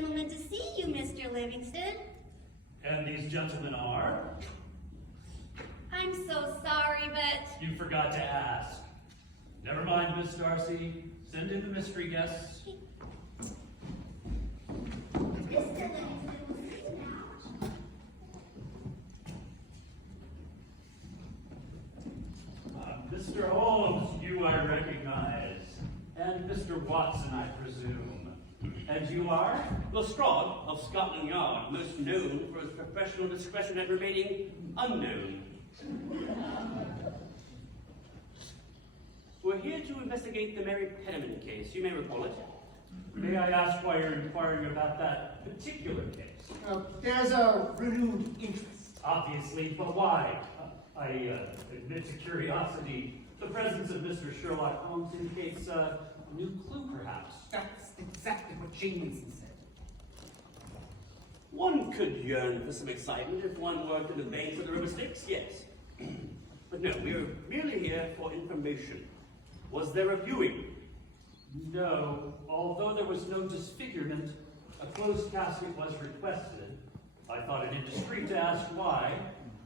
gentlemen to see you, Mr. Livingston. And these gentlemen are? I'm so sorry, but You forgot to ask. Never mind, Miss Darcy. Send in the mystery guests. Mr. Livingston will sit down. Mr. Holmes, you I recognize. And Mr. Watson, I presume. And you are? Lestrade of Scotland Yard, most known for his professional discretion at remaining unknown. We're here to investigate the Mary Penniman case. You may recall it. May I ask why you're inquiring about that particular case? There's a renewed interest. Obviously, but why? I admit to curiosity. The presence of Mr. Sherlock Holmes indicates a new clue, perhaps. That's exactly what Jamieson said. One could yearn for some excitement if one worked in the veins of the River Styx, yes. But no, we are merely here for information. Was there a viewing? No, although there was no disfigurement, a closed casket was requested. I thought it indiscreet to ask why.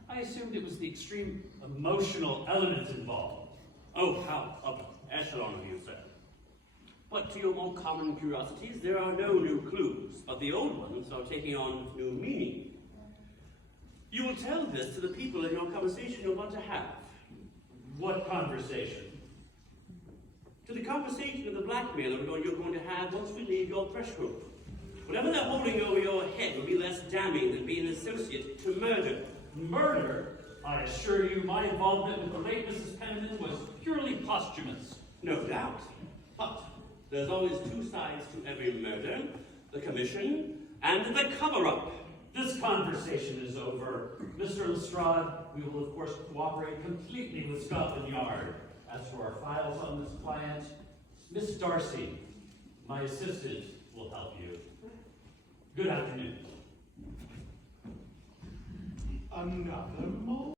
I assumed it was the extreme emotional element involved. Oh, how up echelon of you, sir. But to your more common curiosities, there are no new clues, but the old ones are taking on new meaning. You will tell this to the people in your conversation you're about to have. What conversation? To the conversation of the blackmailer you're going to have once we leave your threshold. Whatever they're holding over your head will be less damning than being an associate to murder. Murder? I assure you, my involvement with the late Mrs. Penniman was purely posthumous. No doubt. But there's always two sides to every murder, the commission and the cover-up. This conversation is over. Mr. Lestrade, we will of course cooperate completely with Scotland Yard. As for our files on this client, Miss Darcy, my assistant, will help you. Good afternoon. Another mole?